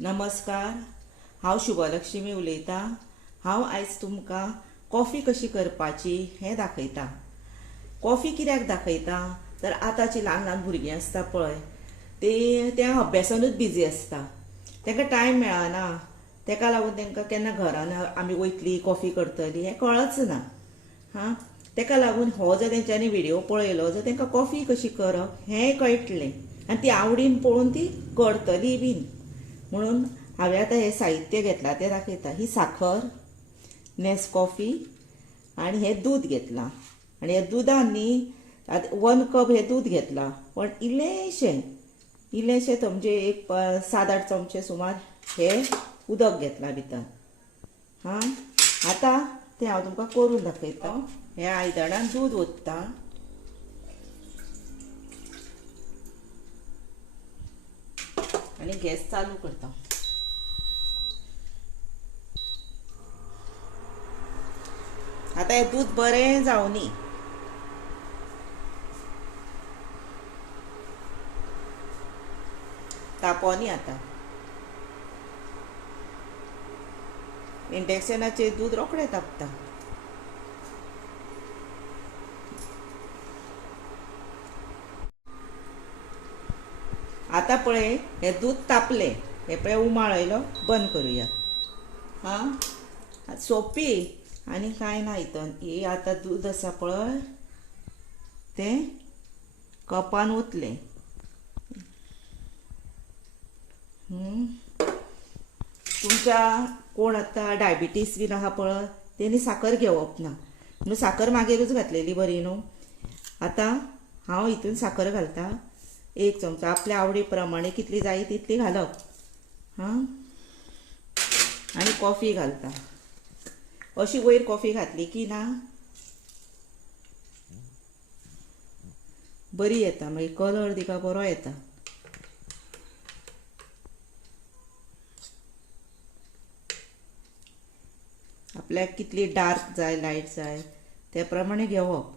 नमस्कार. हांव शुभलक्ष्मी उलयतां. हांव आयज तुमकां कॉफी कशी करपाची हें दाखयतां. कॉफी कित्याक दाखयतां तर आतांची ल्हान ल्हान भुरगीं आसता पळय ते अभ्यासानूच बिजी आसता. तांकां टायम मेळना. ताका लागून तांकां केन्ना घरान आमी वयतली कॉफी करतली हें कळच ना. ताका लागून हो जर तेंच्यांनी व्हिडिओ पळयलो जर तांकां कॉफी कशी करप हेंय कळटलें आनी ती आवडीन पळोवन ती करतली बीन. म्हणून हांवें आतां हें साहित्य घेतलां तें दाखयता. ही साखर, नेस्कॉफी आनी हें दूद घेतलां. आनी हे दुदान न्ही 1 कप हें दूद घेतलां, पण इल्लेशें म्हणजे एक 7-8 चमचे सुमार हें उदक घेतलां भितर. आतां तें हांव तुमकां करून दाखयता. हे आयदनान दूद ओतता आनी गॅस चालू करता. आतां हें दूद बरें जावनी. तापोनी आतां. इंडक्शनाचेर दूद रोखडें तापता. आतां पळय हें दूद तापलें. हें पळय उमाळयलो. बंद करुया. सोंपी आनी कांय ना हितून. ही आतां दूद आसा पळय तें कपान ओतलें. तुमच्या कोण आतां डायबिटीस बीन आहा पळय तेणी साखर घेवप ना. न्हू साखर मागीरूच घातलेली बरी न्हू. आतां हांव हितून साखर घालता. 1 चमचो आपल्या आवडी प्रमाणे कितली जाय तितली घालप. आनी कॉफी घालता. अशी वयर कॉफी घातली की ना बरी येता. मागीर कलर तिका बरो येता. आपल्याक कितली डार्क जाय लायट जाय ते प्रमाणे घेवप.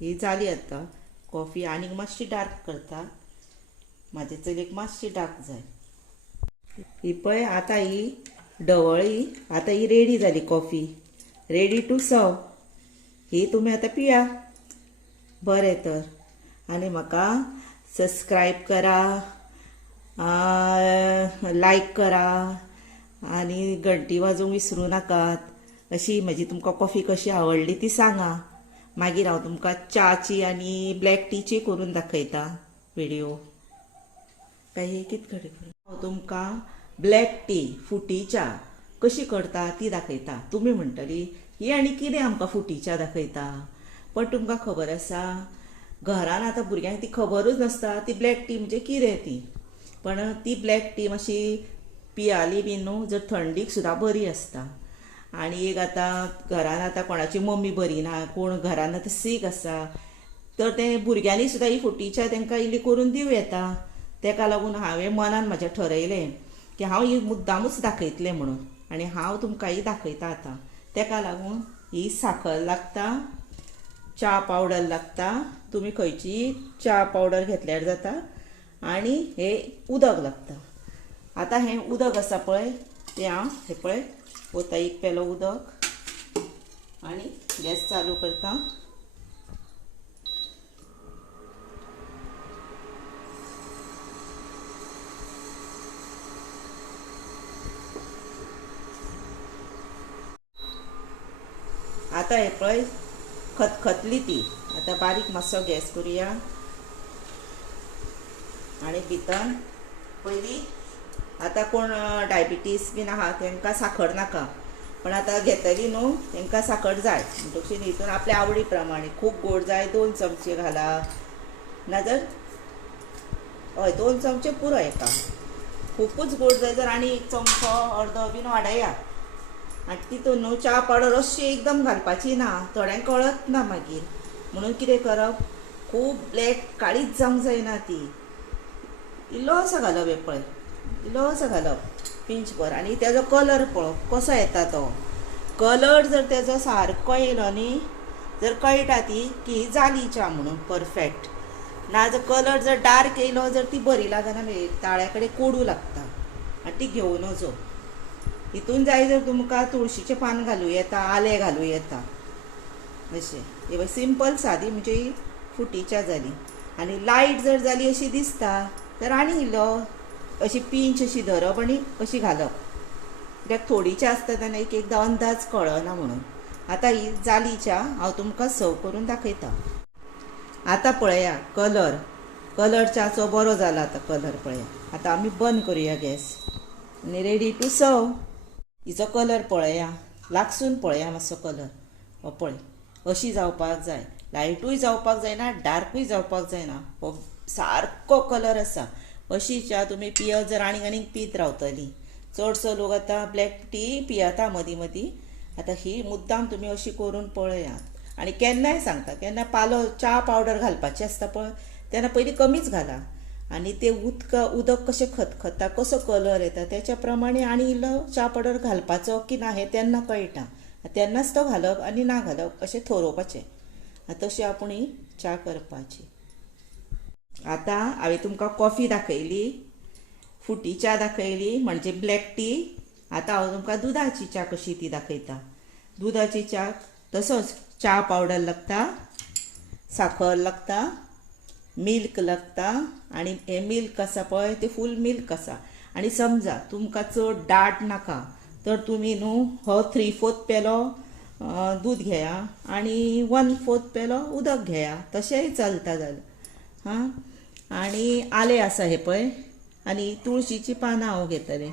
ही जाली आतां कॉफी. आनीक मातशी डार्क करता. म्हाजे चलयेक मातशी डार्क जाय. ही पळय आतां ही ढवळी. आतां ही रेडी जाली कॉफी. Ready to serve. ही तुमी आतां पिया. बरें तर. आनी म्हाका सबस्क्रायब करा, लायक करा आनी घंटी वाजोवंक विसरूं नाकात. अशी म्हजी तुमकां कॉफी कशी आवडली ती सांगा. मागीर हांव तुमकां च्याची आनी ब्लॅक टीची करून दाखयता व्हिडिओ. काय कितें हांव तुमकां ब्लॅक टी फुटी च्या कशी करता ती दाखयता. तुमी म्हणटली ही आनी कितें आमकां फुटी च्या दाखयता. पण तुमकां खबर आसा घरान आतां भुरग्यांक ती खबरूच नासता ती ब्लॅक टी म्हणजे कितें ती. पण ती ब्लॅक टी मातशी पियाली बी न्हू जर थंडीक सुद्दां बरी आसता. आनी एक आतां घरान आतां कोणाची मम्मी बरी ना, कोण घरान आतां सीक आसा तर ते भुरग्यांनी सुद्दां ही फुटी च्या तांकां इल्ली करून दिवं येता. ताका लागून हांवें मनान म्हाज्या ठरयलें की हांव ही मुद्दामूच दाखयतलें म्हणून. आनी हांव तुमकां ही दाखयता आतां. ताका लागून ही साखर लागता, च्या पावडर लागता. तुमी खंयची च्या पावडर घेतल्यार जाता. आनी हे उदक लागता. आतां हें उदक आसा पळय तें हांव हें पळय वता 1 पेलो उदक आनी गॅस चालू करता. आतां हें पळय खतखतली ती. आतां बारीक मातसो गॅस करुया. आनी भितर पयलीं आतां कोण डायबिटीस बीन आहा तांकां साखर नाका. पण आतां घेतली न्हू तांकां साखर जाय म्हणटकीर हितून आपल्या आवडी प्रमाणे खूब गोड जाय 2 चमचे घाला. नाजाल्यार 2 चमचे पुरो एका. खूबच गोड जाय तर आनी 1 चमचो अर्दो बीन वाडया. आनी तितून न्हू च्या पावडर अशी एकदम घालपाची ना. थोड्यांक कळत ना मागीर. म्हणून कितें करप खूब ब्लॅक काळीच जावंक जायना ती. इल्लोसो घालप. हे पळय इल्लोसो घालप पिंच भर. आनी तेजो कलर पळोवप कसो येता तो. कलर जर तेजो सारको येयलो न्ही जर कळटा ती की ही जाली च्या म्हणून परफेक्ट. ना जर कलर जर डार्क येयलो जर ती बरी लागना, ताळ्याकडे कोडू लागता आनी ती घेवन वचो. हितून जाय जर तुमकां तुळशीचें पान घालूं येता, आलें घालूं येता. अशें हे सिंपल सादी म्हणजे फुटी च्या जाली. आनी लायट जर जाली अशी दिसता तर आनी इल्लो अशी पिंच अशी धरप आनी अशी घालप, कित्याक थोडी च्या आसता तेन्ना एक एकदां अंदाज कळना म्हणून. आतां ही जाली च्या, हांव तुमकां सर्व करून दाखयता. आतां पळया कलर च्याचो बरो जाला. आतां कलर पळया. आतां आमी बंद करुया गॅस आनी रेडी टू सर्व. हिचो कलर पळया, लागसून पळया मातसो कलर. हो पळय, अशी जावपाक जाय. लायटूय जावपाक जायना, डार्कूय जावपाक जायना. हो सारको कलर आसा. अशी च्या तुमी पियत जर आनीक पीत रावतली. चडसो लोक आतां ब्लॅक टी पियेता मदीं मदीं. आतां ही मुद्दाम तुमी अशी करून पळयात. आनी केन्नाय सांगता, केन्ना पालो च्या पावडर घालपाची आसता पळय तेन्ना पयलीं कमीच घाला. आनी ते उदक कशें खतखता, कसो कलर येता त्याच्या प्रमाणे आनी इल्लो च्या पावडर घालपाचो की ना हें तेन्ना कळटा. तेन्नाच तो घालप आनी ना घालप अशें थरोवपाचें. तशी आपूण ही च्या करपाची. आतां हांवें तुमकां कॉफी दाखयली, फुटी च्या दाखयली म्हणजे ब्लॅक टी. आतां हांव तुमकां दुदाची च्या कशी ती दाखयता. दुदाची च्या तसोच च्या पावडर लागता, साखर लागता, मिल्क लागता. आनी हें मिल्क आसा पळय तें फूल मिल्क आसा. आनी समजा तुमकां चड दाट नाका तर तुमी न्हू हो 3/4 पेलो दूद घेया आनी 1/4 पेलो उदक घेया, तशेंय चलता जालें. हां, आनी आलें आसा हें पळय, आनी तुळशीची पानां हांव घेतलें.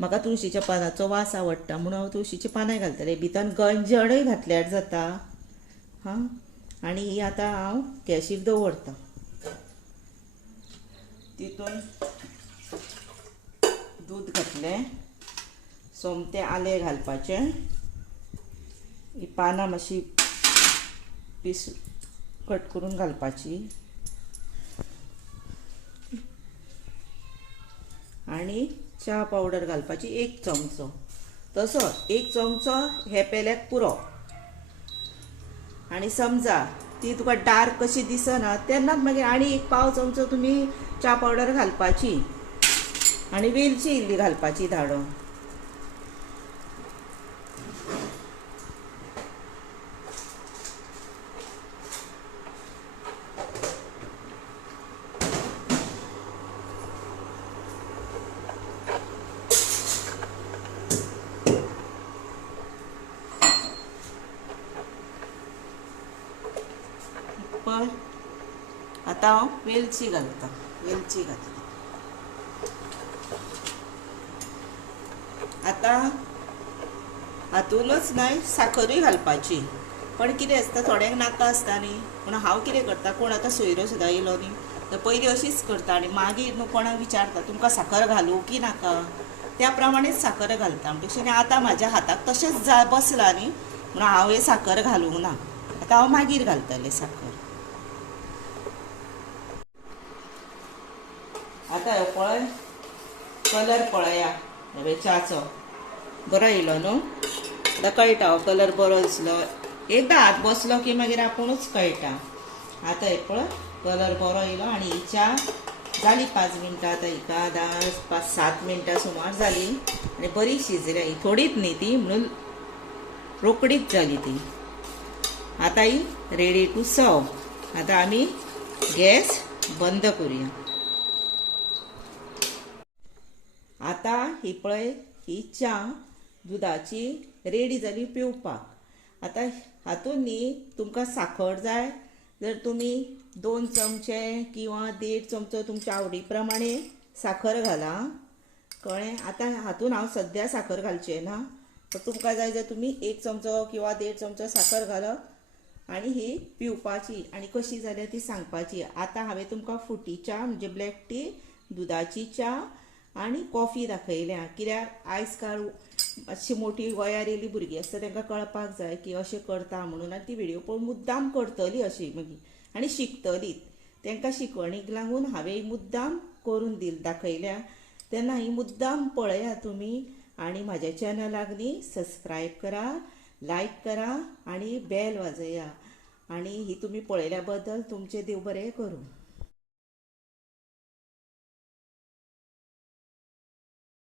म्हाका तुळशीच्या पानांचो वास आवडटा म्हणून हांव तुळशीची पानांय घालतलें. भितर गंजणय घातल्यार जाता. हां, आनी ही आतां हांव गॅशीर दवरतां. तितून दूद घातलें, सोमतें आलें घालपाचें, ही पानां मातशी पीस कट करून घालपाची आनी च्या पावडर घालपाची 1 चमचो. तसो 1 चमचो हे पेल्याक पुरो. आनी समजा ती तुका डार्क कशी दिसना तेन्नाच मागीर आनी 1 पाव चमचो तुमी च्या पावडर घालपाची आनी वेलची इल्ली घालपाची धाडून. पण आतां हांव वेलची घालता. वेलची घातली. आतां हातूनच न्हय साखरूय घालपाची. पण कितें आसता थोड्यांक नाका आसता न्ही, पूण हांव कितें करता, कोण आतां सोयरो सुद्दां येयलो न्ही तर पयलीं अशीच करता आनी मागीर न्हू कोणाक विचारता तुमकां साखर घालूं की नाका, त्या प्रमाणेच साखर घालता. म्हणटकीर आतां म्हाज्या हाताक तशेंच बसलां न्ही म्हणून हांव हे साखर घालूंक ना. आतां हांव मागीर घालतलें साखर. आतां हे पळय कलर पळया हे च्याचो बरो येयलो न्हू. आतां कळटा हो कलर बरो दिसलो. एकदां हात बसलो की मागीर आपुणूच कळटा. आतां हे पळय कलर बरो येयलो आनी ही च्या जाली 5 मिनटां. आतां हिका 5-7 मिनटां सुमार जाली आनी बरी शिजल्या. ही थोडीच न्ही ती म्हणून रोकडीच जाली ती. आतां ही रेडी टू सर्व. आतां आमी गॅस बंद करुया. आतां ही पळय ही च्या दुदाची रेडी जाली पिवपाक. आतां हातून न्ही तुमकां साखर जाय जर तुमी 2 चमचे किंवा 1.5 चमचो तुमच्या आवडी प्रमाणे साखर घाला. कळ्ळें. आतां हातून हांव सद्या साखर घालचें ना, तर तुमकां जाय जाल्यार तुमी 1 चमचो किंवा 1.5 चमचो साखर घालप आनी ही पिवपाची आनी कशी जाल्या ती सांगपाची. आतां हांवें तुमकां फुटी च्या म्हणजे ब्लॅक टी, दुदाची च्या आनी कॉफी दाखयल्या. कित्याक आयज काल मातशी मोठी गोंयार येयली भुरगीं आसता तांकां कळपाक जाय की अशें करता म्हणून. आनी ती व्हिडिओ पळोवन मुद्दाम करतली अशी मागीर आनी शिकतली. तांकां शिकवणीक लागून हांवें मुद्दाम करून दाखयल्या. तेन्ना ही मुद्दाम पळया तुमी आनी म्हाज्या चॅनलाक न्ही सबस्क्रायब करा, लायक करा आनी बेल वाजया. आनी ही तुमी पळयल्या बद्दल तुमचें देव बरें करूं.